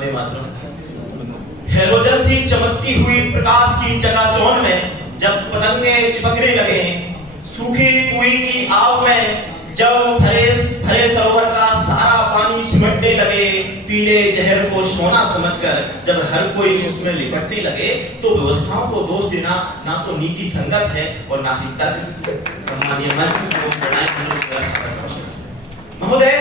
Vande Mataram. Halogen सी चमकती हुई प्रकाश की चकाचौंध में जब पतंगे चिपकने लगे, सूखी कुएं की आग में जब भरे सरोवर का सारा पानी सिमटने लगे, पीले जहर को सोना समझकर जब हर कोई उसमें लिपटने लगे, तो व्यवस्थाओं को दोष देना ना तो नीति संगत है और ना ही तर्क। सम्मानीय मंच महोदय,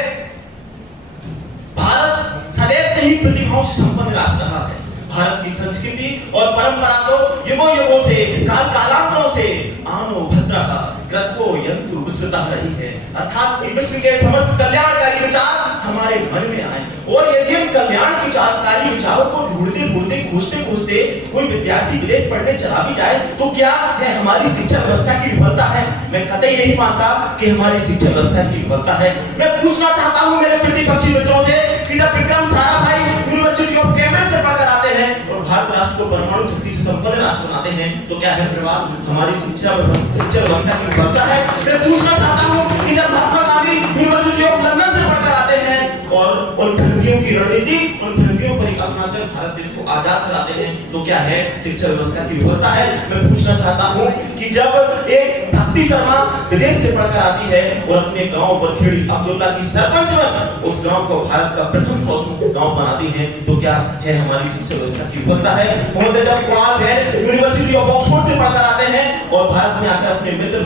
भारत सदैव से ही प्रतिभाओं से संपन्न राष्ट्र रहा है। भारत की संस्कृति और परंपरा को युगों युगों से कालांतरों से आनो भद्रः कृतो यंतु विस्मृतः रही है, अर्थात विश्व के समस्त कल्याणकारी विचार हमारे मन में आए। और यदि हम कल्याण की कारी विचारों को ढूंढते ढूंढते खोजते कोई विद्यार्थी विदेश पढ़ने चला भी जाए, तो क्या यह हमारी शिक्षा व्यवस्था की विफलता है? मैं कतई नहीं मानता कि हमारी शिक्षा व्यवस्था की विफलता है। मैं पूछना चाहता हूं मेरे प्रतिपक्षी मित्रों से कि जब Vikram Sarabhai university of Cambridge से पढ़कर आते हैं और भारत राष्ट्र को परमाणु शक्ति से संपन्न राष्ट्र बनाते हैं, तो क्या है प्रभाव हमारी शिक्षा व्यवस्था की विफलता है? मैं पूछना चाहता हूं कि जब Mahatma Gandhi university of London से पढ़कर आते हैं और उन फिरंगियों की रणनीति, उन फिरंगियों पर अपना कर भारत देश को आजाद कराते हैं, तो क्या है शिक्षा व्यवस्था की विफलता है? मैं पूछना चाहता हूं कि जब एक भक्ति शर्मा विदेश से पढ़कर आती है और अपने गांव बरखेड़ी अब्दुल्ला की सरपंच बन उस गांव को भारत का प्रथम 100 गांव बनाती है, तो क्या है हमारी शिक्षा व्यवस्था की विफलता है? महोदय, जब कुणाल भैर यूनिवर्सिटी ऑफ ऑक्सफोर्ड से पढ़कर आते हैं और भारत में आकर अपने मित्र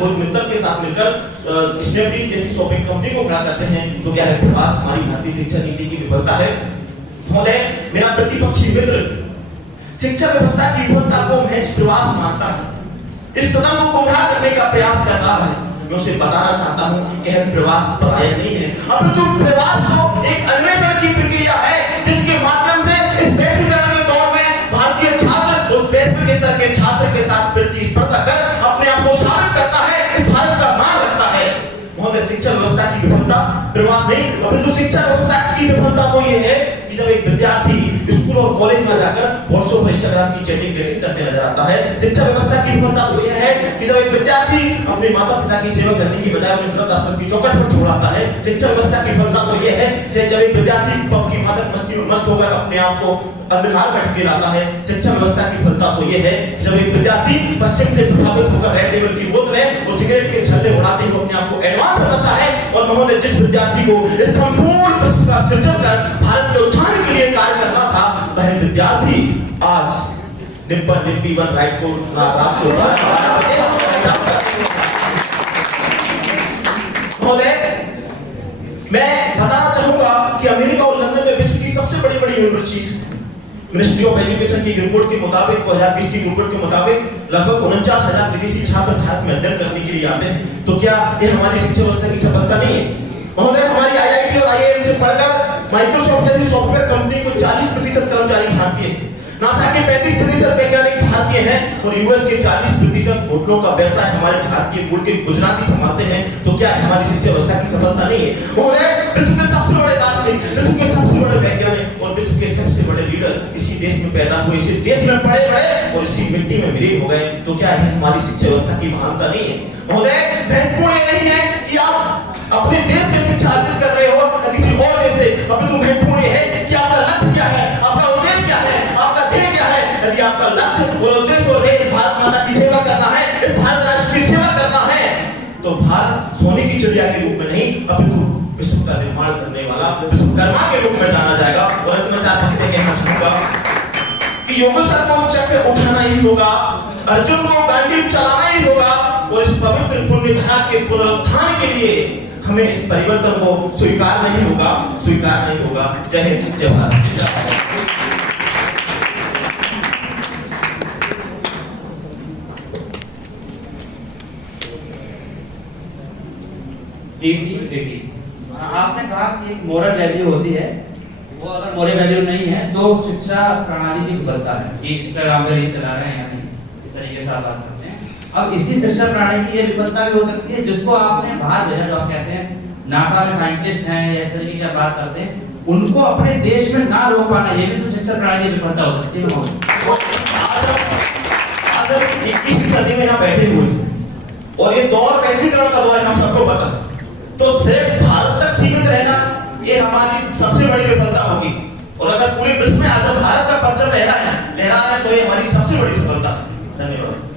के साथ मिलकर स्नैपडील जैसी शॉपिंग कंपनी को खड़ा करते हैं, तो क्या है प्रवास हमारी भारतीय शिक्षा नीति की विफलता है? महोदय, मेरा प्रतिपक्षी मित्र शिक्षा व्यवस्था की विफलता को महज प्रवास मानता है, इस सदन को गुमराह करने का प्रयास कर रहा है। मैं उसे बताना चाहता हूं कि यह प्रवास पलायन नहीं है, अपितु प्रवास तो एक अन्वेषण की प्रक्रिया है, जिसके माध्यम से इस वैश्वीकरण के दौर में भारतीय छात्र उस वैश्विक स्तर के छात्र के साथ प्रतिस्पर्धा कर अपने आप को साबित करता है, इस भारत का मान रखता है। महोदय, शिक्षा व्यवस्था की विफलता प्रवास नहीं, अपितु शिक्षा व्यवस्था की विफलता तो यह है कि जब एक विद्यार्थी स्कूल और कॉलेज में जाकर व्हाट्सएप इंस्टाग्राम की चैटिंग करते नजर आता है। शिक्षा व्यवस्था की विफलता तो यह है कि जब एक विद्यार्थी अपने माता पिता की सेवा करने की बजाय उन्हें वृद्ध आश्रम की चौखट पर छोड़ाता है। शिक्षा व्यवस्था की विफलता तो यह है कि जब एक विद्यार्थी पब की मादक मस्ती में मस्त होकर अपने आप को अंधकार में ढकेलाता है। शिक्षा व्यवस्था की विफलता तो यह है कि जब एक विद्यार्थी पश्चिम से प्रभावित होकर रेड लेबल की बोतलें और सिगरेट के छल्ले उड़ाते हुए अपने आप को एडवांस समझता है। और महोदय, जिस विद्यार्थी को इस संपूर्ण विश्व का सृजन कर भारत के उत्थान के लिए कार्य करना था, वह विद्यार्थी आज निप्पी वन राइट को रात को महोदय, मैं बताना चाहूंगा कि अमेरिका और लंदन में विश्व की सबसे बड़ी यूनिवर्सिटीज मिनिस्ट्री ऑफ एजुकेशन की रिपोर्ट के मुताबिक 2020 की रिपोर्ट के मुताबिक लगभग 49,000 विदेशी छात्र भारत में अध्ययन करने के लिए आते हैं। तो क्या यह हमारी शिक्षा व्यवस्था की सफलता नहीं है? महोदय, हमारी आईआईटी और आईआईएम से पढ़कर माइक्रोसॉफ्ट जैसी सॉफ्टवेयर कंपनी को 40% कर्मचारी भारतीय हैं, नासा के 35% वैज्ञानिक भारतीय हैं और यूएस के 40% होटलों का व्यवसाय हमारे भारतीय मूल के गुजराती संभालते हैं। तो क्या हमारी शिक्षा व्यवस्था की सफलता नहीं है? महोदय, विश्व के सबसे बड़े दार्शनिक, विश्व के सबसे बड़े वैज्ञानिक और विश्व के सबसे बड़े लीडर इसी देश में पैदा हुए, इसी देश में पढ़े और इसी मिट्टी में विलीन हो गए। तो क्या है हमारी शिक्षा व्यवस्था की महानता नहीं है? महोदय, महत्वपूर्ण ये नहीं है कि आप अपने देश से शिक्षा अर्जित कर रहे हो या किसी और देश से, अपितु महत्वपूर्ण ये है कि आपका लक्ष्य क्या है, आपका उद्देश्य क्या है, आपका ध्येय क्या है। यदि आपका लक्ष्य और उद्देश्य और ध्येय भारत माता की सेवा करना है, इस भारत राष्ट्र की सेवा करना है, तो भारत सोने की चिड़िया के रूप में नहीं, अपितु विश्व का निर्माण करने वाला विश्वकर्मा के रूप में जाना जाएगा। और अंत में 4 पंक्तियां कहना चाहूंगा कि योगेश्वर को चक्र उठाना ही होगा, अर्जुन को गांडीव चलाना ही होगा और इस पवित्र पुण्य धारा के पुनरुत्थान के लिए हमें इस परिवर्तन को स्वीकार नहीं होगा। जय हिंद, जय भारत। आपने कहा कि एक मोरल वैल्यू होती है, वो अगर मोरल वैल्यू नहीं है तो शिक्षा प्रणाली की विफलता है। ये इंस्टाग्राम पे रील चला रहे हैं या नहीं, इस तरीके से आप बात करते हैं। अब इसी शिक्षा प्रणाली की ये विफलता भी हो सकती है जिसको आपने बाहर भेजा, जो आप कहते हैं नासा में साइंटिस्ट हैं या इस तरीके की बात करते हैं, उनको अपने देश में ना रोक पाना, ये भी तो शिक्षा प्रणाली की विफलता हो सकती है। आज 21वीं सदी में यहाँ बैठे हुए हैं और ये दौर वैश्वीकरण का दौर है, हम सबको पता है। तो सिर्फ भारत तक सीमित रहना ये हमारी सबसे बड़ी विफलता होगी। और अगर पूरे विश्व में लहरा रहे हैं तो ये हमारी सबसे बड़ी सफलता है। धन्यवाद।